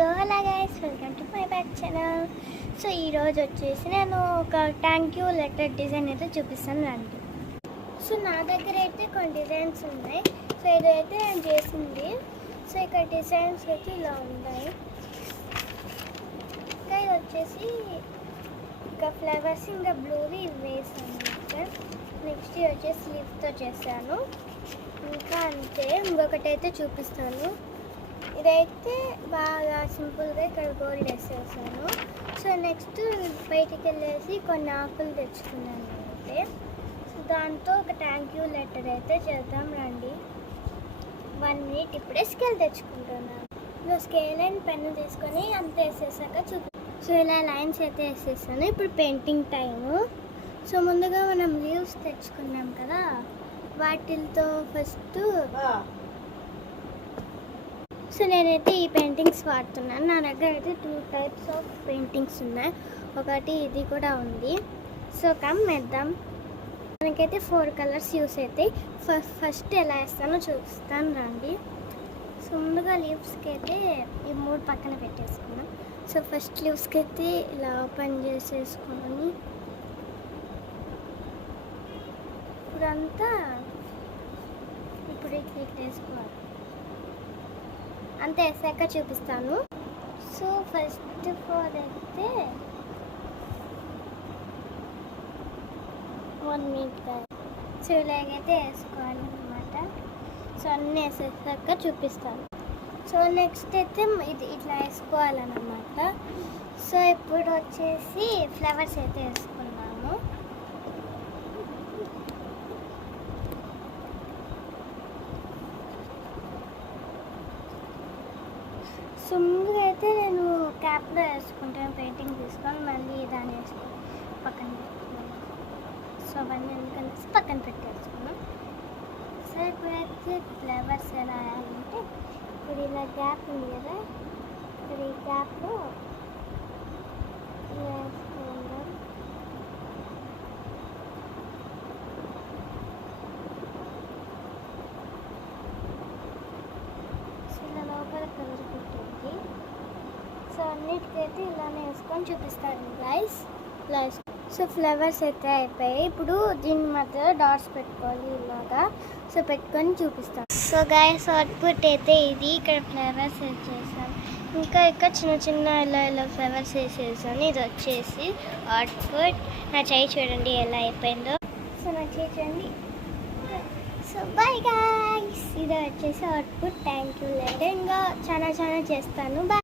So hello guys, welcome to my back channel. So ఈరోజు వచ్చేసి నేను ఒక థ్యాంక్ యూ లెటర్ డిజైన్ అయితే చూపిస్తాను రండి. సో నా దగ్గర అయితే కొన్ని డిజైన్స్ ఉన్నాయి. సో ఇదైతే నేను చేసింది. సో ఇక్కడ డిజైన్స్ అయితే ఇలా ఉన్నాయి. ఇంకా ఇది వచ్చేసి ఇంకా ఫ్లవర్స్ ఇంకా బ్లూవి వేసాను. నెక్స్ట్ ఇది వచ్చేసి లీఫ్తో చేశాను. ఇంకా అంతే, ఇంకొకటి అయితే చూపిస్తాను. ఇదైతే బాగా సింపుల్గా ఇక్కడ గోల్డ్ వేసేసాను. సో నెక్స్ట్ బయటికి వెళ్ళేసి కొన్ని ఆకులు తెచ్చుకున్నాను అయితే. సో దాంతో ఒక థ్యాంక్ యూ లెటర్ అయితే చేద్దాం రండి. 1 minute ఇప్పుడే స్కేల్ తెచ్చుకుంటున్నాను. సో స్కేల్ అండ్ పెన్ను తీసుకొని అంత వేసేసాక సో ఇలా లైన్స్ అయితే వేసేసాను. ఇప్పుడు పెయింటింగ్ టైము. సో ముందుగా మనం లీవ్స్ తెచ్చుకున్నాం కదా, వాటితో ఫస్ట్ సో నేనైతే ఈ పెయింటింగ్స్ వాడుతున్నాను. నా దగ్గర అయితే 2 types ఆఫ్ పెయింటింగ్స్ ఉన్నాయి. ఒకటి ఇది కూడా ఉంది. సో వేద్దాం. మనకైతే 4 colors యూస్ అవుతాయి. ఫస్ట్ ఎలా వేస్తానో చూపిస్తాను రండి. సో ముందుగా లీవ్స్కి అయితే ఈ 3 పక్కన పెట్టేసుకున్నాం. సో ఫస్ట్ లీవ్స్కి అయితే ఇలా ఓపెన్ చేసేసుకొని ఇప్పుడంతా ఇప్పుడు ఇట్లా వేసుకోవాలి. అంతే వేసాక చూపిస్తాను. సో ఫస్ట్ ఫోర్ అయితే 1 minute. సో ఇలాగైతే వేసుకోవాలి అనమాట. సో అన్నీ వేసేసాక చూపిస్తాను. సో నెక్స్ట్ అయితే ఇది ఇట్లా వేసుకోవాలన్నమాట. సో ఇప్పుడు వచ్చేసి ఫ్లవర్స్ అయితే వేసుకున్నాము. సో ముందుగా అయితే నేను క్యాప్లో వేసుకుంటాను. పెయింటింగ్ తీసుకొని మళ్ళీ దాన్ని వేసుకొని పక్కన పెట్టుకున్నాను. సో అవన్నీ ఎందుకంటే పక్కన పెట్టేసుకున్నాం. సో ఇప్పుడైతే ఫ్లవర్స్ ఎలా వేయాలంటే, ఇప్పుడు ఇలా గ్యాప్ ఉంది కదా, ఇప్పుడు ఈ గ్యాప్లో ఇలా వేసుకుందాం. సో ఇలా లోపల కలర్ పెట్టండి. సో అన్నిటికైతే ఇలానే వేసుకొని చూపిస్తాను గైస్. ఇలా సో ఫ్లవర్స్ అయితే అయిపోయాయి. ఇప్పుడు దీని మధ్య డాట్స్ పెట్టుకోవాలి ఇలాగా. సో పెట్టుకొని చూపిస్తాను. సో గైస్ అవుట్పుట్ అయితే ఇది. ఇక్కడ ఫ్లవర్స్ వేసేసాను. ఇంకా ఇక్కడ చిన్న చిన్న ఇలా ఫ్లవర్స్ వేసేసాను. ఇది వచ్చేసి అవుట్పుట్. నా చేయి చూడండి ఎలా అయిపోయిందో. సో నా చేయి చూడండి. సో బై గైస్, ఇది వచ్చేసి అవుట్పుట్. Thank you letter. ఇంకా చాలా చేస్తాను. బాయ్.